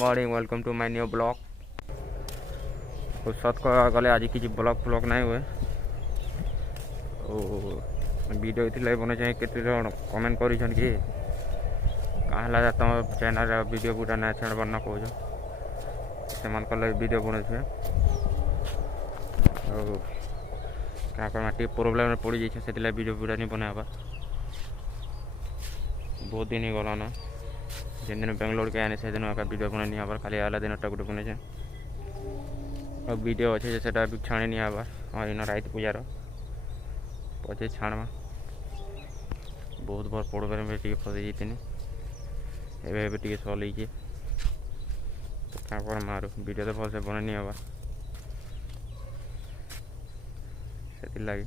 Morning welcome to my new blog. सत गले आज किसी ब्लॉग फ्लॉग नहीं हुए वीडियो ये बने चाहिए केते कमेंट कर कि कहाँ तुम चैनल वीडियो पूरा ना छाड़बार ना कौच से वीडियो बने क्या कर प्रोब्लेम पड़ जाइए से वीडियो पूरा नहीं बनावा बहुत दिन ही गला ना जिन दिन बेंगलोर के आने से दिन वीडियो बने नहीं आबार खाली आला दिन गोटे बने और वीडियो अच्छे से भी छाणी नहीं आबार हाँ इन रात पूजार पचे छाणमा बहुत बार प्रोग्राम में टी फसी जाती एवं टी सल तो क्या कर मारू वीडियो तो भल से बने नहीं आबार से लगे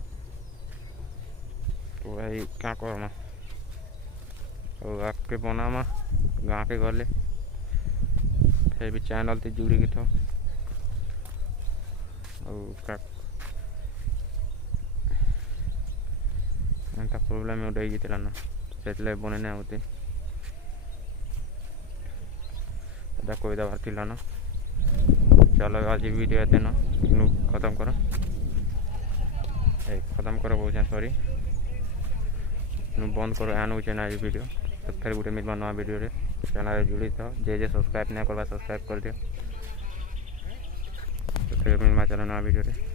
तो भाई क्या करमा और आपके बनामा गाँव के गले फिर भी चैनल से जुड़ी गई था और क्या प्रोब्लेम उठे गई ना से बने नहीं होते कोई दबार थी ना चलो आज वीडियो आते ना खत्म करो कौन सॉरी बंद करो एन हो ना वीडियो तो फिर गोटे मिलवा नवा वीडियो रे चैनल जुड़ी था जे सब्सक्राइब नहीं करवा सब्सक्राइब कर दियो तो फिर मिलवा चलो नवा वीडियो रे।